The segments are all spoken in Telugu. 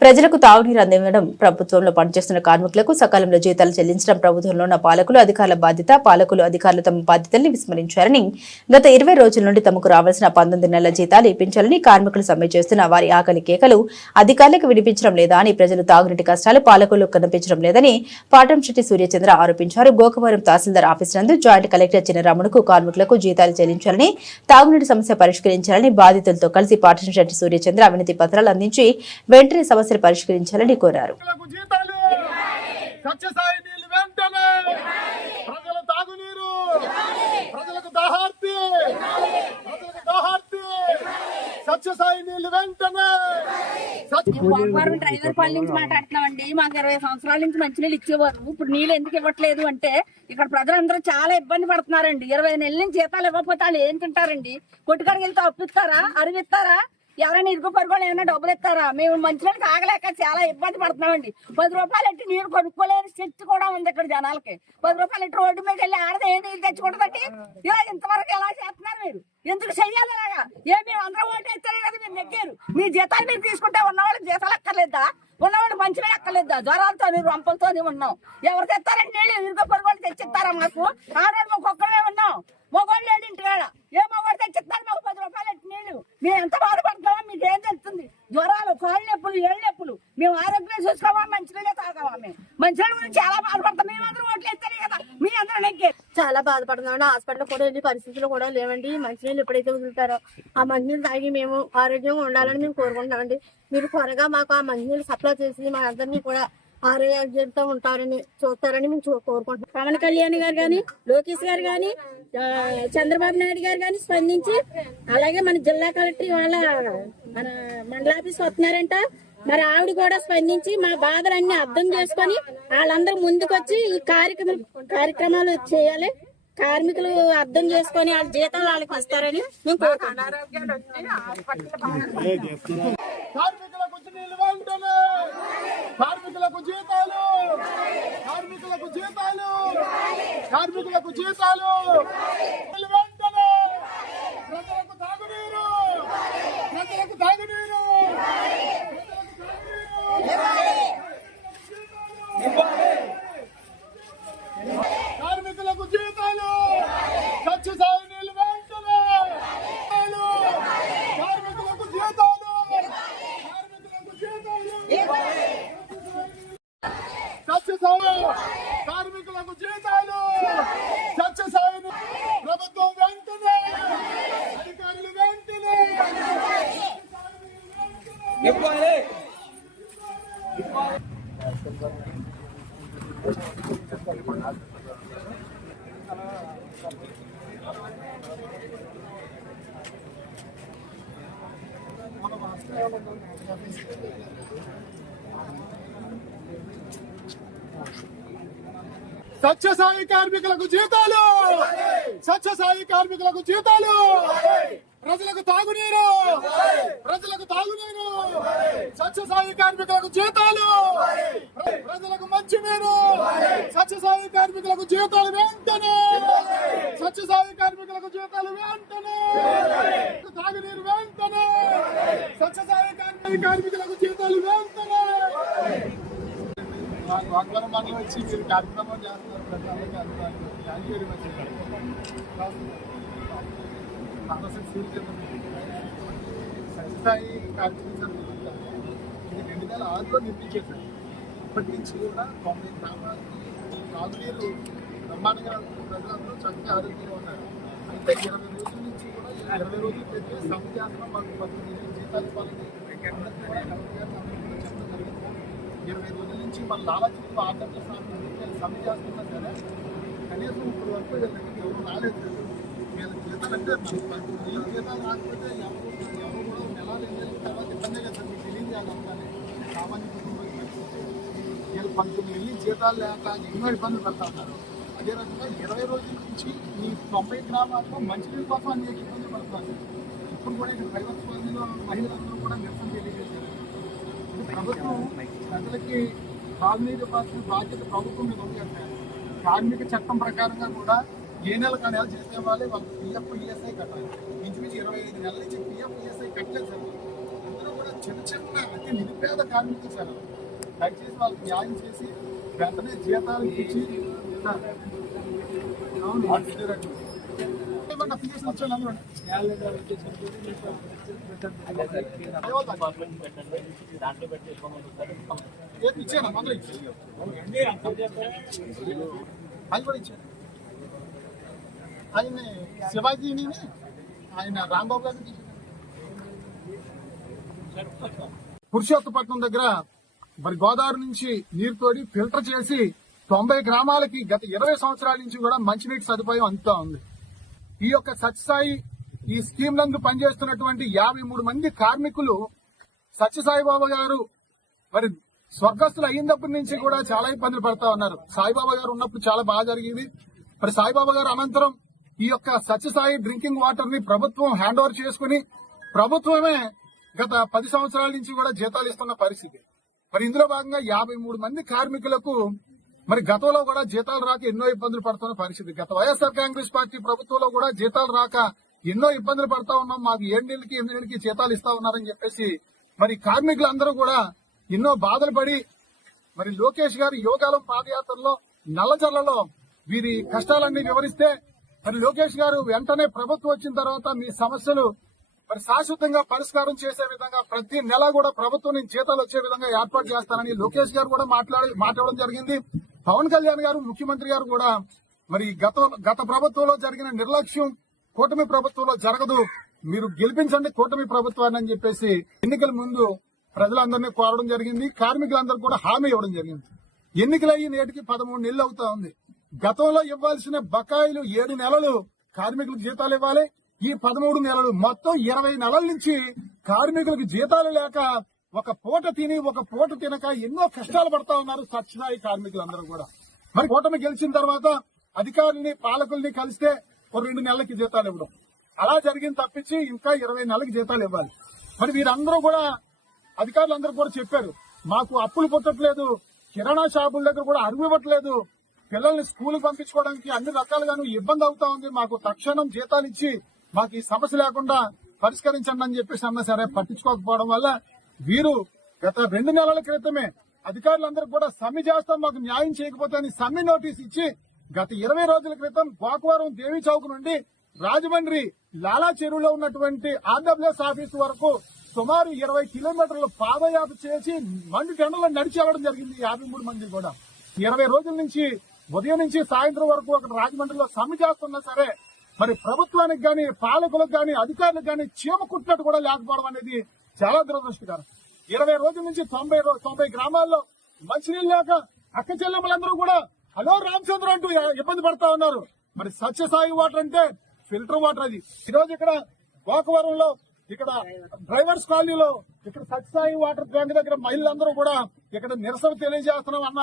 ప్రజలకు తాగునీరు అందించడం ప్రభుత్వంలో పనిచేస్తున్న కార్మికులకు సకాలంలో జీతాలు చెల్లించడం ప్రభుత్వంలో ఉన్న పాలకులు అధికారుల బాధ్యత పాలకులు అధికారులు తమ బాధ్యతల్ని విస్మరించారని గత ఇరవై రోజుల నుండి తమకు రావాల్సిన పంతొమ్మిది నెలల జీతాలు ఇప్పించాలని కార్మికులు సమ్మె చేస్తున్న వారి ఆకలి కేకలు అధికారులకు వినిపించడం లేదా అని ప్రజలు తాగునీటి కష్టాలు పాలకులు కనిపించడం లేదని పాటంశెట్టి సూర్యచంద్ర ఆరోపించారు. గోకవరం తహసీల్దార్ ఆఫీస్ నందు జాయింట్ కలెక్టర్ చిన్నరాముడుకు కార్మికులకు జీతాలు చెల్లించాలని తాగునీటి సమస్య పరిష్కరించాలని బాధితులతో కలిసి పాటంశెట్టి సూర్యచంద్ర అవినతి పత్రాలు అందించి వెంటనే సమస్యలు పరిష్కరించాలని కోరారు. గోపవరం డ్రైవర్ పల్లి నుంచి మాట్లాడుతున్నామండి. మాకు ఇరవై సంవత్సరాల నుంచి మంచినీళ్ళు ఇచ్చేవారు. ఇప్పుడు నీళ్ళు ఎందుకు ఇవ్వట్లేదు అంటే ఇక్కడ ప్రజలందరూ చాలా ఇబ్బంది పడుతున్నారండి. ఇరవై నెలల నుంచి జీతాలు ఇవ్వకపోతే వాళ్ళు ఏం తింటారండి? కొట్టుకాడికి వెళ్తే అప్పు ఇస్తారా? అరువిస్తారా ఎవరైనా ఇరుగు పరుగులు ఏమైనా డబ్బులు ఇస్తారా? మేము మంచినీళ్ళకి ఆగలేక చాలా ఇబ్బంది పడుతున్నామండి. పది రూపాయలు ఎట్టి నీరు కొనుక్కోలేని స్థితి కూడా ఉంది ఇక్కడ జనాలకి. పది రూపాయలు ఎట్టి రోడ్డు మీద వెళ్ళి ఆడది ఏ నీళ్ళు తెచ్చుకుంటుందండి? ఇలా ఇంతవరకు ఎలా చేస్తున్నారు మీరు? ఎందుకు చెయ్యాలి అలాగా? ఏ మీరు అందరూ ఓటు వేస్తేనే కదా మీరు నెగ్గారు. మీ జీతాలు మీరు తీసుకుంటే ఉన్నవాళ్ళకి జీతాలు ఎక్కర్లేదా ఉన్నవాళ్ళు మంచిగా అక్కర్లేదా? జ్వరాలతో రంపలతో ఉన్నాం. ఎవరు తెస్తారండి నీళ్ళు? ఇరుగు పొరుగులు తెచ్చిస్తారా మాకు? ఆడవాళ్ళు మాకు ఉన్నాం. మగవాళ్ళు లేడు ఇంటికాడ ఏ మగవాడు తెచ్చిస్తారు లేవు మేము ఎంత బాధపడుతున్నామో మీకు ఏం తెలుస్తుంది? జ్వరాలు కాళ్ళు నొప్పులు ఏళ్ళు నొప్పులు. మేము ఆరోగ్యం చూసుకోవా మంచినీళ్ళే తాగవా మేము? మంచినీళ్ళ గురించి చాలా బాధపడతాం. మేము అందరూ ఓట్లు వేస్తేనే కదా. మీ అందరూ నెగ్గారు చాలా బాధపడుతున్నామండి హాస్పిటల్ కూడా వెళ్ళి పరిస్థితులు కూడా లేవండి. మంచినీళ్ళు ఎప్పుడైతే వదులుతారో ఆ మంచినీళ్ళు తాగి మేము ఆరోగ్యంగా ఉండాలని మేము కోరుకుంటున్నామండి మీరు త్వరగా మాకు ఆ మంచినీళ్ళు సప్లై చేసి మా అందరినీ కూడా ఆరోగ్యంతో ఉంటారని చూస్తారని మేము కోరుకుంటున్నాం. పవన్ కళ్యాణ్ గారు కానీ లోకేష్ గారు కానీ చంద్రబాబు నాయుడు గారు కానీ స్పందించి అలాగే మన జిల్లా కలెక్టర్ వాళ్ళ మన మండలాఫీస్ వస్తున్నారంట. మరి ఆవిడ కూడా స్పందించి మా బాధలన్నీ అర్థం చేసుకొని వాళ్ళందరూ ముందుకొచ్చి ఈ కార్యక్రమం కార్యక్రమాలు చేయాలి. కార్మికులు అర్థం చేసుకొని వాళ్ళ జీతాలు వాళ్ళకి వస్తారని మేము కోరుకుంటున్నాం. కార్మికులకు కార్మికులకు జీతాలు. కార్మికులకు జీతాలు. కార్మికులకు జీతాలు నీళ్ళు వెంటనే ప్రజలకు తాగునీరు ప్రజలకు తాగునీరు కార్మికులకు జీతాలు సత్యసాయి నీళ్ళు వెంటనే జీతాలు. కార్మికులకు జీతాలు కార్మికులకు జీతాలు సత్యసాయి కార్మికులకు జీతాలు సత్యసాయి ప్రభుత్వం వెంటనే అధికారులు వెంటనే సత్యసాయి కార్మికులకు జీతాలు! సత్యసాయి కార్మికులకు జీతాలు! ప్రజలకు తాగునీరు! ప్రజలకు తాగునీరు! సత్యసాయి కార్మికులకు జీతాలు! ప్రజలకు మంచి నీరు కార్మికులకు జీవితాలు వెంటనే! సత్యసాయి కార్మికులకు జీవితాలు వెంటనే! తాగునీరు వెంటనే! సత్యసాయి కార్మిక కార్మికులకు జీవితాలు వెంటనే! నాకు వాగ్దానం మండలం వచ్చి మీరు కార్యక్రమం చేస్తున్నారు సత్యసాయి కార్యక్రమం ఇది రెండు వేల ఆరులో నిర్మించేసారు ఇప్పటి నుంచి కూడా తొంభై గ్రామాలకి తాగునీరు బ్రహ్మాండంగా ప్రజలందరూ చక్కగా ఆరోగ్యంగా ఉన్నారు. అయితే ఇరవై రోజుల నుంచి కూడా ఇరవై రోజులు పెట్టి సమ మాకు పద్దెనిమిది జీతాలు ఇవ్వాలని ఇరవై రోజుల నుంచి మన లావాదేవీలు ఆర్థిక సాధన సమ్మె చేస్తున్నా సరే కనీసం ఇప్పుడు వరకు వీళ్ళకి ఎవరు రాలేదు వీళ్ళ జీతాలంటే అంటే వీళ్ళ జీతాలు రాకపోతే ఎవరు ఎవరు కూడా నెల రెండు నెలల తర్వాత ఇబ్బందే కదా. మీకు తెలియదు వాళ్ళంతానే సామాన్య కుటుంబం పంతొమ్మిది వెళ్ళి జీతాలు లేక ఎన్నో ఇబ్బందులు పడతా ఉన్నారు. అదే రకంగా ఇరవై రోజుల నుంచి ఈ తొంభై గ్రామాల్లో మంచినీళ్ళ కోసం అనేక ఇబ్బందులు పడుతున్నారు ఇప్పుడు కూడా ఇక్కడ ప్రైవేట్ మందిలో మహిళలందరూ కూడా నిరసన తెలియజేశారు. ప్రభుత్వం ప్రజలకి కార్మిక ఇవ్వాల్సిన బాధ్యత ప్రభుత్వం మీద ఉంది కార్మిక చట్టం ప్రకారంగా కూడా ఏ నెల ఆ నెల చేసే వాళ్ళే వాళ్ళకి పిఎఫ్ ఈఎస్ఐ కట్టాలి. ఇంచుమించు ఇరవై ఐదు నెలల నుంచి పిఎఫ్ ఈఎస్ఐ కట్టలేదు సార్. అందరూ కూడా చిన్న చిన్న అతి నిరుపేద కార్మికులు సార్ దయచేసి వాళ్ళకి న్యాయం చేసి వెంటనే జీతాలు ఇచ్చి. ఏది ఇచ్చాను అందులో ఇచ్చాను అది కూడా ఇచ్చాను ఆయన శివాజీని ఆయన రాంబాబు గారిని. పురుషోత్తపట్నం దగ్గర మరి గోదావరి నుంచి నీరు తోడి ఫిల్టర్ చేసి తొంభై గ్రామాలకి గత ఇరవై సంవత్సరాల నుంచి కూడా మంచినీటి సదుపాయం అందుతా ఉంది. ఈ యొక్క సత్యసాయి ఈ స్కీమ్ నందు పనిచేస్తున్నటువంటి యాభై మూడు మంది కార్మికులు సత్యసాయి బాబా గారు మరి స్వర్గస్థులు అయినప్పటి నుంచి కూడా చాలా ఇబ్బందులు పడతా ఉన్నారు. సాయిబాబా గారు ఉన్నప్పుడు చాలా బాగా జరిగింది. మరి సాయిబాబా గారు అనంతరం ఈ యొక్క సత్యసాయి డ్రింకింగ్ వాటర్ని ప్రభుత్వం హ్యాండ్ ఓవర్ చేసుకుని ప్రభుత్వమే గత పది సంవత్సరాల నుంచి కూడా జీతాలు ఇస్తున్న పరిస్థితి. మరి ఇందులో భాగంగా యాభై మూడు మంది కార్మికులకు మరి గతంలో కూడా జీతాలు రాక ఎన్నో ఇబ్బందులు పడుతున్న పరిస్థితి. గత వైఎస్ఆర్ కాంగ్రెస్ పార్టీ ప్రభుత్వంలో కూడా జీతాలు రాక ఎన్నో ఇబ్బందులు పడతా ఉన్నాం. మాకు ఏడేళ్ళకి నెలలకి జీతాలు ఇస్తా ఉన్నారని చెప్పేసి మరి కార్మికులందరూ కూడా ఎన్నో బాధలు పడి మరి లోకేష్ గారి యోగాలం పాదయాత్రలో నల్లజల్లలో వీరి కష్టాలన్నీ వివరిస్తే మరి లోకేష్ గారు వెంటనే ప్రభుత్వం వచ్చిన తర్వాత మీ సమస్యలు మరి శాశ్వతంగా పరిష్కారం చేసే విధంగా ప్రతి నెల కూడా ప్రభుత్వం నుంచి జీతాలు వచ్చే విధంగా ఏర్పాటు చేస్తానని లోకేష్ గారు కూడా మాట్లాడి మాట్లాడడం జరిగింది. పవన్ కళ్యాణ్ గారు ముఖ్యమంత్రి గారు కూడా మరి గత గత ప్రభుత్వంలో జరిగిన నిర్లక్ష్యం కూటమి ప్రభుత్వంలో జరగదు. మీరు గెలిపించండి కూటమి ప్రభుత్వాన్ని అని చెప్పేసి ఎన్నికల ముందు ప్రజలందరినీ కోరడం జరిగింది. కార్మికులందరూ కూడా హామీ ఇవ్వడం జరిగింది. ఎన్నికలయ్యి నేటికి పదమూడు నెలలు అవుతా ఉంది. గతంలో ఇవ్వాల్సిన బకాయిలు ఏడు నెలలు కార్మికులకు జీతాలు ఇవ్వాలి. ఈ పదమూడు నెలలు మొత్తం ఇరవై నెలల నుంచి కార్మికులకు జీతాలు లేక ఒక పూట తిని ఒక పూట తినక ఎన్నో కష్టాలు పడతా ఉన్నారు సత్యసాయి కార్మికులందరూ కూడా. మరి కూటమి గెలిచిన తర్వాత అధికారుల్ని పాలకుల్ని కలిస్తే ఒక రెండు నెలలకి జీతాలు ఇవ్వడం. అలా జరిగింది తప్పించి ఇంకా ఇరవై నెలలకి జీతాలు ఇవ్వాలి. మరి వీరందరూ కూడా అధికారులందరూ కూడా చెప్పారు మాకు అప్పులు పుట్టట్లేదు కిరాణా షాపుల దగ్గర కూడా అరువు ఇవ్వట్లేదు పిల్లల్ని స్కూల్ పంపించుకోవడానికి అన్ని రకాలుగాను ఇబ్బంది అవుతా ఉంది మాకు తక్షణం జీతాలు ఇచ్చి మాకు ఈ సమస్య లేకుండా పరిష్కరించండి అని చెప్పేసి అన్నా సరే పట్టించుకోకపోవడం వల్ల వీరు గత రెండు నెలల క్రితమే అధికారులందరూ కూడా సమ్మె చేస్తాం మాకు న్యాయం చేయకపోతే అని సమ్మె నోటీస్ ఇచ్చి గత ఇరవై రోజుల క్రితం గోకవరం దేవి చౌక్ నుండి రాజమండ్రి లాలా చెరువులో ఉన్నటువంటి ఆర్డబ్ల్యూఎస్ ఆఫీస్ వరకు సుమారు ఇరవై కిలోమీటర్లు పాదయాత్ర చేసి మండు టెండలో నడిచి వెళ్ళడం జరిగింది యాభై మూడు మంది కూడా. ఇరవై రోజుల నుంచి ఉదయం నుంచి సాయంత్రం వరకు అక్కడ రాజమండ్రిలో సమ్మె చేస్తున్నా సరే మరి ప్రభుత్వానికి కానీ పాలకులకు కానీ అధికారులకు కానీ చీమ కుట్టినట్టు కూడా లేకపోవడం అనేది చాలా దురదృష్టకరం. ఇరవై రోజుల నుంచి తొంభై తొంభై గ్రామాల్లో మంచినీళ్ళు లేక అక్క చెల్లెమ్మలందరూ కూడా హలో రామచంద్ర అంటూ ఇబ్బంది పడతా ఉన్నారు. మరి సత్యసాయి వాటర్ అంటే ఫిల్టర్ వాటర్ అది. ఈ రోజు ఇక్కడ గోకవరంలో ఇక్కడ డ్రైవర్స్ కాలనీలో ఇక్కడ సత్యసాయి వాటర్ ట్యాంక్ దగ్గర మహిళలందరూ కూడా ఇక్కడ నిరసన తెలియజేస్తున్నాం అన్న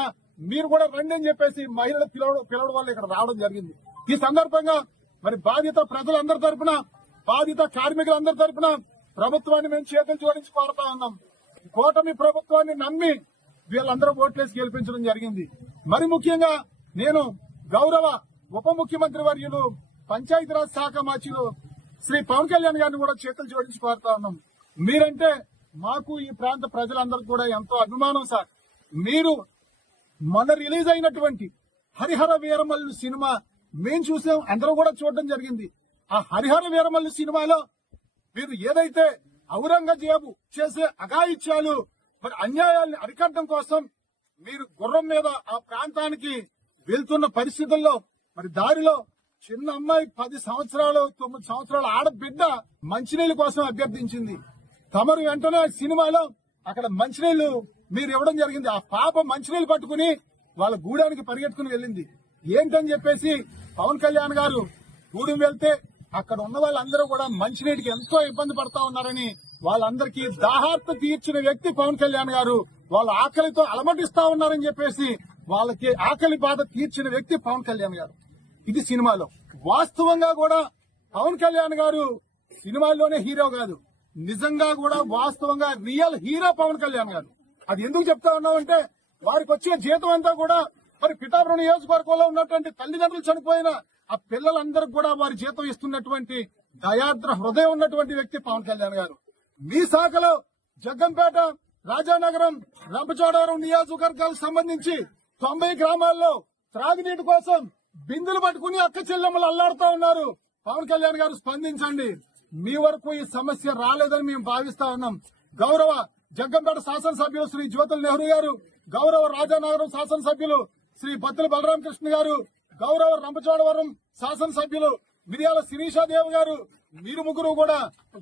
మీరు కూడా రండి అని చెప్పేసి మహిళలు పిలవడం పిలవడం వల్ల ఇక్కడ రావడం జరిగింది. ఈ సందర్భంగా మరి బాధిత ప్రజలందరి తరపున బాధిత కార్మికులందరి తరపున ప్రభుత్వాన్ని మేము చేతులు జోడించి కోరుతా ఉన్నాం. కూటమి ప్రభుత్వాన్ని నమ్మి వీళ్ళందరూ ఓట్లేసి గెలిపించడం జరిగింది. మరి ముఖ్యంగా నేను గౌరవ ఉప ముఖ్యమంత్రి వర్యులు పంచాయతీరాజ్ శాఖ మంత్రులు శ్రీ పవన్ కళ్యాణ్ గారిని కూడా చేతులు జోడించి కోరుతా ఉన్నాం. మీరంటే మాకు ఈ ప్రాంత ప్రజలందరికీ కూడా ఎంతో అభిమానం సార్. మీరు మొన్న రిలీజ్ అయినటువంటి హరిహర వీరమల్లు సినిమా మేం చూసాం అందరూ కూడా చూడడం జరిగింది. ఆ హరిహర వీరమల్లు సినిమాలో మీరు ఏదైతే ఔరంగజేబు చేసే అఘాయిత్యాలు మరి అన్యాయాల్ని అరికట్టడం కోసం మీరు గుర్రం మీద ఆ ప్రాంతానికి వెళ్తున్న పరిస్థితుల్లో మరి దారిలో చిన్న అమ్మాయి పది సంవత్సరాలు తొమ్మిది సంవత్సరాల ఆడబిడ్డ మంచినీళ్ళ కోసం అభ్యర్థించింది. తమరు వెంటనే సినిమాలో అక్కడ మంచినీళ్ళు మీరు ఇవ్వడం జరిగింది. ఆ పాప మంచినీళ్ళు పట్టుకుని వాళ్ళ గూడానికి పరిగెట్టుకుని వెళ్ళింది. ఏంటని చెప్పేసి పవన్ కళ్యాణ్ గారు గూడెం వెళ్తే అక్కడ ఉన్న వాళ్ళందరూ కూడా మంచినీటికి ఎంతో ఇబ్బంది పడతా ఉన్నారని వాళ్ళందరికీ దాహార్త తీర్చిన వ్యక్తి పవన్ కళ్యాణ్ గారు వాళ్ళ ఆకలితో అలమటిస్తా ఉన్నారని చెప్పేసి వాళ్ళకి ఆకలి బాధ తీర్చిన వ్యక్తి పవన్ కళ్యాణ్ గారు. ఇది సినిమాలో. వాస్తవంగా కూడా పవన్ కళ్యాణ్ గారు సినిమాల్లోనే హీరో కాదు. నిజంగా కూడా వాస్తవంగా రియల్ హీరో పవన్ కళ్యాణ్ గారు. అది ఎందుకు చెప్తా ఉన్నామంటే వారికి వచ్చిన జీతం అంతా కూడా మరి పితాపురం నియోజకవర్గంలో ఉన్నటువంటి తల్లిదండ్రులు చనిపోయిన ఆ పిల్లలందరికి కూడా వారి జీతం ఇస్తున్నటువంటి దయాద్ర హృదయం ఉన్నటువంటి వ్యక్తి పవన్ కళ్యాణ్ గారు. మీ శాఖలో జగ్గంపేట రాజానగరం రంపచోడవరం నియోజకవర్గాలకు సంబంధించి తొంభై గ్రామాల్లో త్రాగునీటి కోసం బిందులు పట్టుకుని అక్క చెల్లెమ్మలు అల్లాడుతా ఉన్నారు. పవన్ కళ్యాణ్ గారు స్పందించండి. మీ వరకు ఈ సమస్య రాలేదని మేము భావిస్తా ఉన్నాం. గౌరవ జగ్గంపేట శాసనసభ్యులు శ్రీ జ్యోతుల నెహ్రూ గారు గౌరవ రాజానగరం శాసనసభ్యులు శ్రీ బత్తుల బలరామకృష్ణ గారు గౌరవ రంపచోడవరం శాసనసభ్యులు మిరియాల శిరీషాదేవి గారు మీరు ముగ్గురు కూడా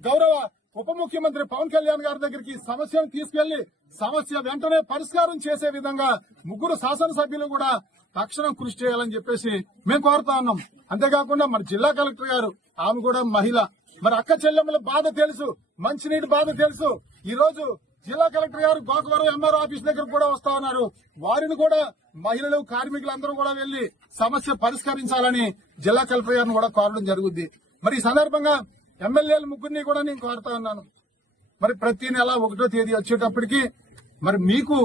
గౌరవ ఉప ముఖ్యమంత్రి పవన్ కళ్యాణ్ గారి దగ్గరికి సమస్యను తీసుకెళ్ళి సమస్య వెంటనే పరిష్కారం చేసే విధంగా ముగ్గురు శాసనసభ్యులు కూడా తక్షణం కృషి చేయాలని చెప్పేసి మేము కోరుతా ఉన్నాం. అంతేకాకుండా మన జిల్లా కలెక్టర్ గారు ఆమె కూడా మహిళ. మరి అక్క చెల్లెమ్మల బాధ తెలుసు మంచినీటి బాధ తెలుసు. ఈ రోజు జిల్లా కలెక్టర్ గారు గోకవరం ఎంఆర్ ఆఫీస్ దగ్గర కూడా వస్తా ఉన్నారు. వారిని కూడా మహిళలు కార్మికులందరూ కూడా వెళ్ళి సమస్య పరిష్కరించాలని జిల్లా కలెక్టర్ గారిని కూడా కోరడం జరుగుద్ది. మరి ఈ సందర్భంగా ఎమ్మెల్యేల ముగ్గురిని కూడా నేను కోరుతా ఉన్నాను. మరి ప్రతి నెల ఒకటో తేదీ వచ్చేటప్పటికి మరి మీకు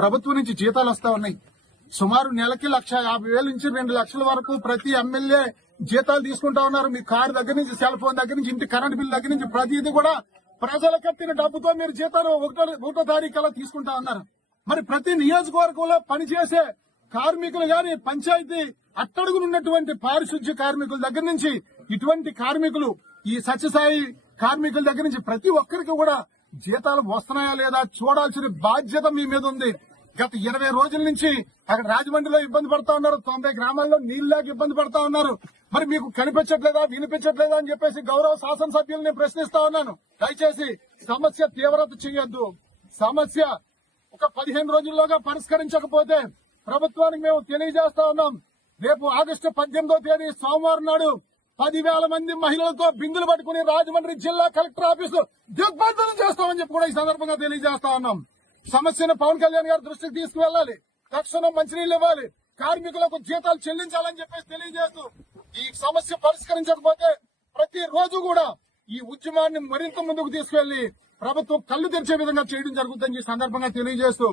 ప్రభుత్వం నుంచి జీతాలు వస్తా ఉన్నాయి. సుమారు నెలకి లక్ష యాభై వేల నుంచి రెండు లక్షల వరకు ప్రతి ఎమ్మెల్యే జీతాలు తీసుకుంటా ఉన్నారు. మీ కారు దగ్గర నుంచి సెల్ ఫోన్ దగ్గర నుంచి ఇంటి కరెంట్ బిల్ దగ్గర నుంచి ప్రతిదీ కూడా ప్రజల కట్టిన డబ్బుతో మీరు జీతాలు ఒకటో ఒకటో తారీఖు అలా తీసుకుంటా అన్నారు. మరి ప్రతి నియోజకవర్గంలో పనిచేసే కార్మికులు గాని పంచాయతీ అట్టడుగునున్నటువంటి పారిశుద్ధ్య కార్మికుల దగ్గర నుంచి ఇటువంటి కార్మికులు ఈ సత్యసాయి కార్మికుల దగ్గర నుంచి ప్రతి ఒక్కరికి కూడా జీతాలు వస్తున్నాయా లేదా చూడాల్సిన బాధ్యత మీ మీద ఉంది. గత ఇరవై రోజుల నుంచి అక్కడ రాజమండ్రిలో ఇబ్బంది పడతా ఉన్నారు. తొంభై గ్రామాల్లో నీళ్ళకి ఇబ్బంది పడతా ఉన్నారు. మరి మీకు కనిపించట్లేదా? వినిపించట్లేదా అని చెప్పేసి గౌరవ శాసనసభ్యులు నేను ప్రశ్నిస్తా ఉన్నాను. దయచేసి సమస్య తీవ్రత చేయొద్దు. సమస్య ఒక పదిహేను రోజుల్లోగా పరిష్కరించకపోతే ప్రభుత్వానికి మేము తెలియజేస్తా ఉన్నాం. రేపు ఆగస్టు పద్దెనిమిదో తేదీ సోమవారం నాడు పదివేల మంది మహిళలతో బిందులు పట్టుకుని రాజమండ్రి జిల్లా కలెక్టర్ ఆఫీసు దిగ్బంధనం చేస్తామని చెప్పి కూడా ఈ సందర్భంగా తెలియజేస్తా ఉన్నాం. సమస్యను పవన్ కళ్యాణ్ గారి దృష్టికి తీసుకువెళ్ళాలి. తక్షణం మంచినీళ్ళు ఇవ్వాలి. కార్మికులకు జీతాలు చెల్లించాలని చెప్పేసి తెలియజేస్తూ ఈ సమస్య పరిష్కరించకపోతే ప్రతి రోజు కూడా ఈ ఉద్యమాన్ని మరింత ముందుకు తీసుకెళ్ళి ప్రభుత్వం కళ్ళు తెరిచే విధంగా చేయడం జరుగుతుందని ఈ సందర్భంగా తెలియజేస్తూ